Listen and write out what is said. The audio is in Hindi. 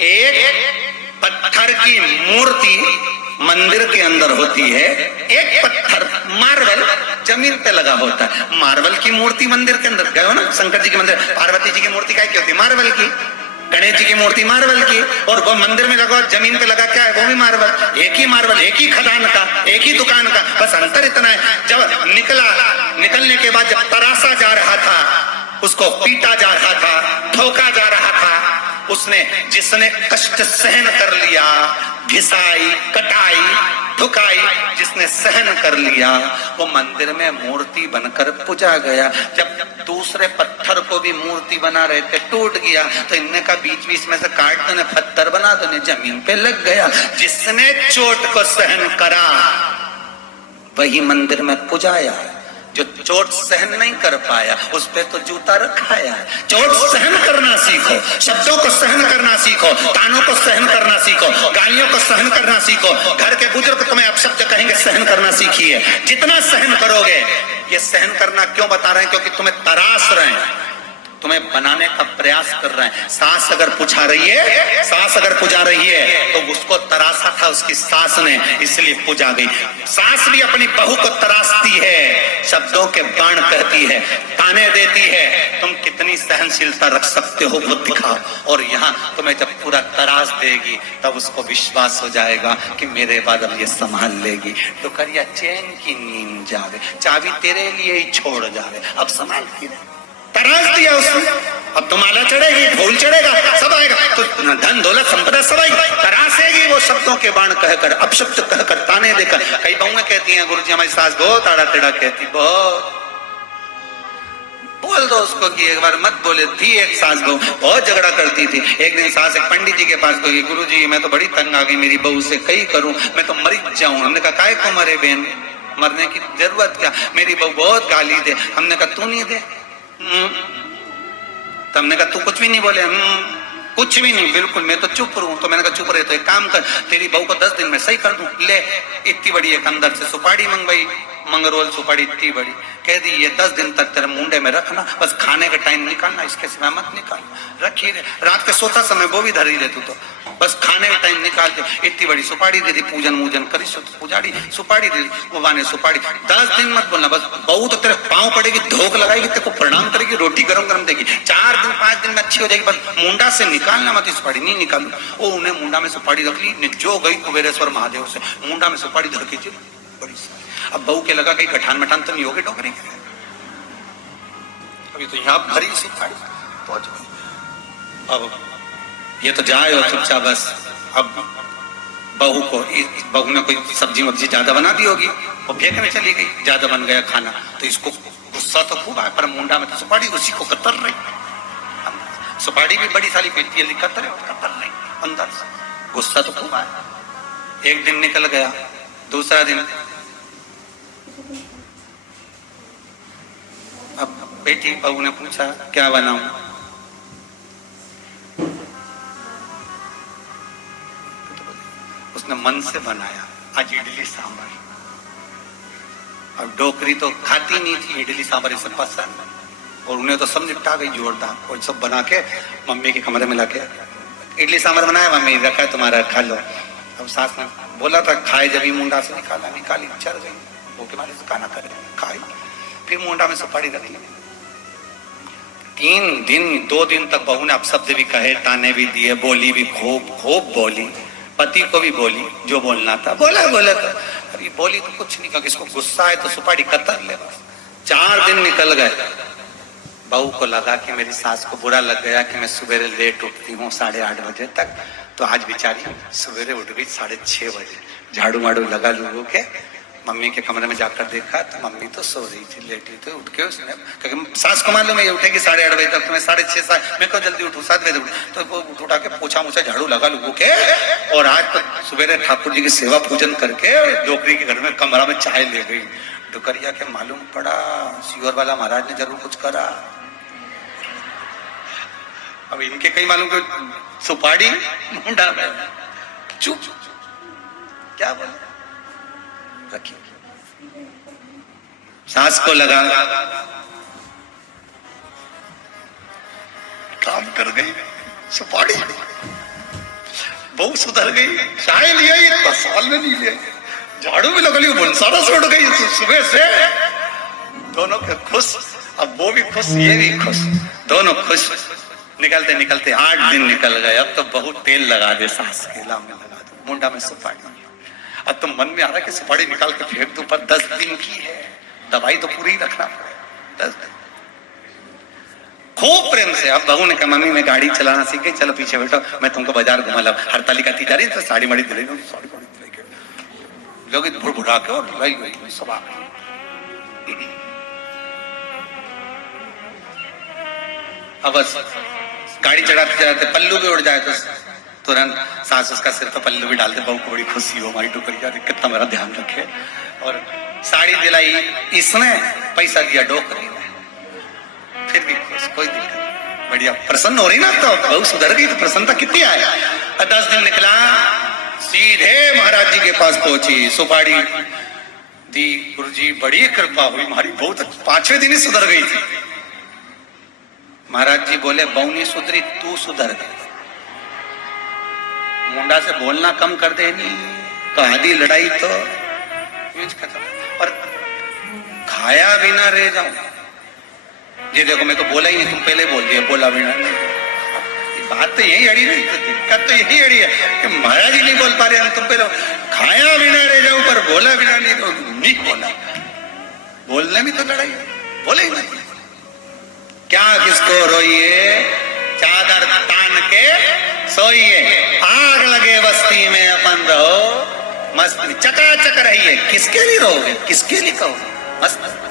एक पत्थर की मूर्ति मंदिर के अंदर होती है, एक पत्थर मार्बल जमीन पे लगा होता है। मार्बल की मूर्ति मंदिर के अंदर, गए हो ना शंकर जी के मंदिर, पार्वती जी की मूर्ति क्या होती है? मार्बल की। गणेश जी की मूर्ति मार्बल की, और वो मंदिर में लगा जमीन पे लगा क्या है? वो भी मार्बल। एक ही मार्बल, एक ही खदान का, एक ही दुकान का, बस अंतर इतना है जब निकलने के बाद जब तरासा जा रहा था, उसको पीटा जा रहा था, ठोका जा रहा था, उसने जिसने कष्ट सहन कर लिया, घिसाई, कटाई, ठुकाई, जिसने सहन कर लिया, वो मंदिर में मूर्ति बनकर पूजा गया। जब दूसरे पत्थर को भी मूर्ति बना रहे थे, टूट गया, तो इनने का बीच बीच में से काट दो, पत्थर बना दो, जमीन पे लग गया। जिसने चोट को सहन करा वही मंदिर में पुजाया। जो चोट सहन नहीं कर पाया उस पे तो जूता रखाया है। चोट सहन करना सीखो, शब्दों को सहन करना सीखो, तानों को सहन करना सीखो, गालियों को सहन करना सीखो। घर के बुजुर्ग तुम्हें अपशब्द कहेंगे, सहन करना सीखिए। जितना सहन करोगे, ये सहन करना क्यों बता रहे हैं? क्योंकि तुम्हें तरास रहे हैं, तुम्हें बनाने का प्रयास कर रहे हैं। सास अगर पुछा रही है, सास अगर पुजा रही है, तो उसको तरासा था उसकी सास ने, इसलिए पुजा गई। सास भी अपनी बहू को तरासती है, शब्दों के बाण कहती है, ताने देती है। तुम कितनी सहनशीलता रख सकते हो वो दिखाओ। और यहाँ तुम्हें जब पूरा तरास देगी, तब उसको विश्वास हो जाएगा कि मेरे बाद अब ये संभाल लेगी। तो करिया चैन की नींद जावे, चाबी तेरे लिए ही छोड़ जावे, अब संभाल की तरास दिया उसने। अब तो माला चढ़ेगी, फूल चढ़ेगा, सब आएगा, तो धन दौलत संपदा सब आएगी। तरासेगी वो शब्दों के बाण कहकर, अपशब्द कहकर, ताने देकर। कई बहुएं कहती हैं, गुरुजी हमारी सास बहुत आड़ा टेढ़ा कहती, बहुत। बोल दो उसको कि एक बार मत बोले। थी एक सास बहू, बहुत झगड़ा करती थी। एक दिन सास एक पंडित जी के पास गई, गुरुजी मैं तो बड़ी तंग आ गई मेरी बहू से, कई करूं, मैं तो मर जाऊं। हमने कहा काय को मरे बहन, मरने की जरूरत क्या, मेरी बहू बहुत गाली दे। हमने कहा तू नहीं दे। तो हमने कहा तू कुछ भी नहीं बोले? कुछ भी नहीं, बिल्कुल, मैं तो चुप रहूं। तो मैंने कहा चुप रहे तो एक काम कर, तेरी बहू को 10 दिन में सही कर दूं। ले, इतनी बड़ी एक अंदर से सुपारी मंगवाई, मंगरोल सुपारी इतनी बड़ी, कह दी ये 10 दिन तक तेरे मुंडे में रखना, बस खाने का टाइम निकालना, इसके सिवा मत निकाल। रखी रात के सोता समय वो भी धरी ले तू, तो बस खाने का टाइम निकाल के इतनी बड़ी सुपारी दे दी। पूजन मूजन करी, पुजारी सुपारी दे दी, वो बाने सुपारी। 10 दिन मत बोलना, बस बहू तो तेरे पाँव पड़ेगी, धोख लगाएगी, तेरे को प्रणाम करेगी, रोटी गरम गरम देगी। 4 दिन 5 दिन में अच्छी हो जाएगी, बस मुंडा से निकालना मत, सुपारी नहीं निकालू। वो उन्हें मुंडा में सुपारी रख ली, जो गई कुबेरेश्वर महादेव से मुंडा में सुपारी धर के बड़ी। अब बहू के लगा कहीं गठान मठान तो नहीं होगी डोकरी के, अभी तो यहाँ भरी सुपारी पहुंच गई। अब ये तो जाए हो चुपचाप बस। अब बहू को, बहू ने कोई सब्जी वब्जी ज्यादा बना दी होगी, वो फेंकने चली गई, ज्यादा बन गया खाना, तो इसको गुस्सा तो खूब आया, पर मुंडा में तो सुपारी उसी को कतर रही। सुपारी भी बड़ी सारी पेटी कतर रही अंदर से, गुस्सा तो खूब आया। एक दिन निकल गया, दूसरा दिन, अब बेटी बहू ने पूछा क्या बनाऊं? उसने मन से बनाया आज इडली सांभर। अब डोकरी तो खाती नहीं थी इडली सांभर, इसे पसंद, और उन्हें तो सब निपटा गई जोरदार। और सब बना के मम्मी के कमरे में लाके इडली सांभर बनाया, मम्मी रखा है तुम्हारा, खा लो। अब सास ने बोला था खाए, जब ही मुंडा से निकाली, चल गई, वो के मारे खाना करे, खाई, फिर मुंडा में सुपारी रख ली। 3 दिन 2 दिन तक बहू ने अपशब्द भी कहे, ताने भी दिए, बोली भी खूब बोली, पति को भी बोली, जो बोलना था बोला तो अभी बोली तो कुछ नहीं, क्योंकि इसको गुस्सा है तो सुपारी कतर ले बस। 4 दिन निकल गए, बहू को लगा कि मेरी सास को बुरा लग गया कि मैं सवेरे लेट उठती हूँ 8:30 बजे तक, तो आज बेचारी सवेरे उठ गई 6:30 बजे। झाड़ू वाड़ू लगा लोगों के, मम्मी के कमरे में जाकर देखा तो मम्मी तो सो रही थी, लेटी थी। उठ के उसने, क्योंकि सास को मालूम है ये उठेगी 8:30 बजे तक, तो मैं 6:30 मैं क्यों जल्दी उठूं, 7 बजे उठूं, तो वो उठा के पोछा मुछा झाड़ू लगा लोगों के। और आज तो सवेरे ठाकुर जी की सेवा पूजन करके डोकरी के घर में कमरा में चाय ले गई। डुकरिया के मालूम पड़ा सियोर वाला महाराज ने जरूर कुछ करा। अब इनके कहीं मालूम कि सुपारी मुंडा में, चुप क्या बोले रखिए। सास को लगा काम कर गई सुपारी, बहू सुधर गई, चाय लिया ही 10 साल में नहीं लिया, झाड़ू भी लगा ली, बुनसारा से उड़ गई सुबह से। दोनों के खुश, अब वो भी खुश ये भी खुश, दोनों खुश। निकलते निकलते 8 दिन निकल गए। अब तो बहुत तेल लगा दे, सास केला में लगा दो, मुंडा में सुपारी। अब तो मन में आ रहा कि सुपारी निकाल के फेंक दो, पर 10 दिन की है, दवाई तो पूरी रखना पड़ेगा। 10 दिन खूब प्रेम से। अब बहू ने कहा मम्मी मैं गाड़ी चलाना सीख गई, चलो पीछे बैठो, मैं तुमको बाजार घुमा ला। हड़ताली का जा रही तो साड़ी माड़ी दिलाई, साड़ी माड़ी दिलाई के लोग भुड़भुड़ा के और लाई गई सब आ गई। अब बस गाड़ी चढ़ाते चढ़ाते पल्लू भी उड़ जाए तो तुरंत सास उसका सिर तो पल्लू भी डालते, बहू को बड़ी खुशी हो, हमारी टुकड़ी जा रही, कितना मेरा ध्यान रखे। और साड़ी दिलाई, इसने पैसा दिया डोकरी में, फिर भी खुश, कोई दिक्कत नहीं, बढ़िया प्रसन्न हो रही ना। तो बहू सुधर गई तो प्रसन्नता कितनी आया। 10 दिन निकला, सीधे महाराज जी के पास पहुंची, सुपारी दी। गुरुजी बड़ी कृपा हुई, हमारी बहू तो 5वें दिन ही सुधर गई थी। महाराज जी बोले बहू नहीं सुधरी, तू सुधर गई, मुंडा से बोलना कम कर दे, नहीं तो आधी लड़ाई तो खत्म। और खाया बिना रह जाऊं, ये देखो मैं तो बोला ही नहीं, तुम पहले बोल दिया, बोला बिना नहीं। बात तो यही अड़ी नहीं, दिक्कत तो यही अड़ी है कि महाराज जी नहीं बोल पा रहे, तुम पहले खाया बिना रह जाऊं पर बोला बिना नहीं, तो नहीं बोला। बोलने में तो लड़ाई है, बोले ही नहीं। क्या किसको रोइए, चादर तान के सोइए, आग लगे बस्ती में अपन रहो, मस्त चकाचक रहिए। किसके लिए रहोगे, किसके लिए कहोगे, मस्त।